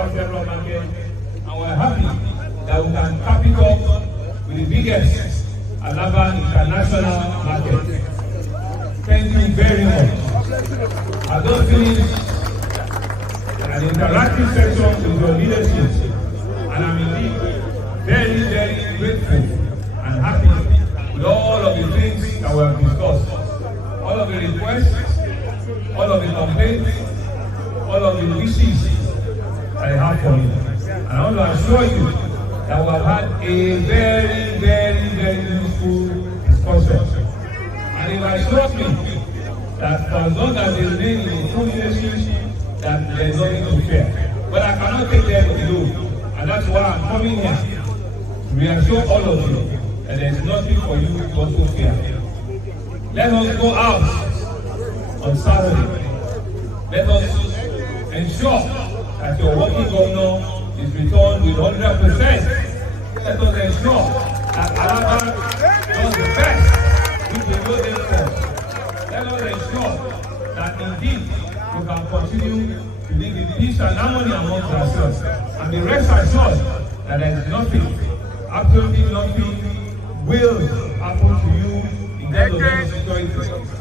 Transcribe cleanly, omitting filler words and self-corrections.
Alaba Federal Market, and we're happy that we can cap it off with the biggest Alaba International Market. Thank you very much. I don't finish an interactive session with your leadership, and I'm indeed very, very grateful and happy with all of the things that we have discussed, all of the requests, all of the complaints, all of the wishes that I have for you. And I want to assure you that we have had a very, very, very useful discussion. And it assures me that for as long as they remain in full leadership, that there is nothing to fear. But I cannot take them alone, and that's why I'm coming here to reassure all of you that there is nothing for you to also fear. Let us go out on Saturday. Let us ensure that your working governor is returned with 100%. Let us ensure that Alaba does the best which we know them for. Let us ensure that indeed we can continue to live in peace and harmony amongst ourselves. And be rest assured that there is nothing, absolutely nothing will happen to you in terms of security.